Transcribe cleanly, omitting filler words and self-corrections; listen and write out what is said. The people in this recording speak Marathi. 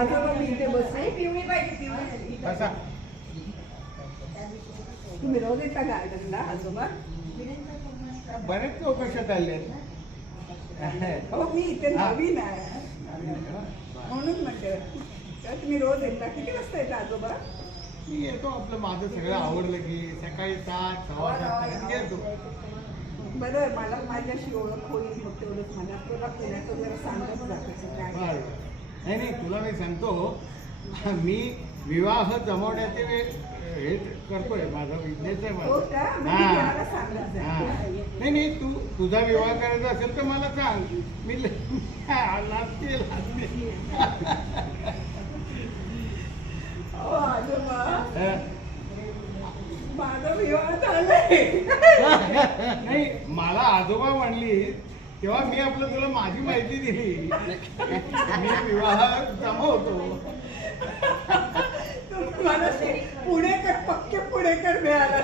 आजोबा मी इथे बसले. पिवळी पाहिजे, पिवळी. कसा तुम्ही रोज येता गार्डनला आजोबा? बरेच चौकशा चालले हो मी इथे नवीन आहे म्हणून म्हणते. तर तुम्ही रोज येता? किती वाजता येता आजोबा? मी येतो. आपलं माझं सगळं आवडलं की सकाळी 7 सव्वा 7 येतो. बरं मला माझ्याशी ओळख होईल मग तेवढंच मला तुला पुण्याचं जरा सांगत जातं काय. बरं. नाही नाही, तुला मी सांगतो, मी विवाह जमवण्याचे हे करतोय, माझा बिझनेस आहे हो माझा. का? मग मी हां तुम्हाला सांगत हां. जाते. नाही नाही, तुझा विवाह करायचा असेल तर मला सांग. मी लाजते. हो आजोबा हं. माझा विवाह झालाय. नाही, मला आजोबा म्हणली तेव्हा मी आपलं तुला माझी माहिती दिली. मी विवाह जमवतो. तुम्ही मला पुणेकर पक्के पुणेकर मिळाला.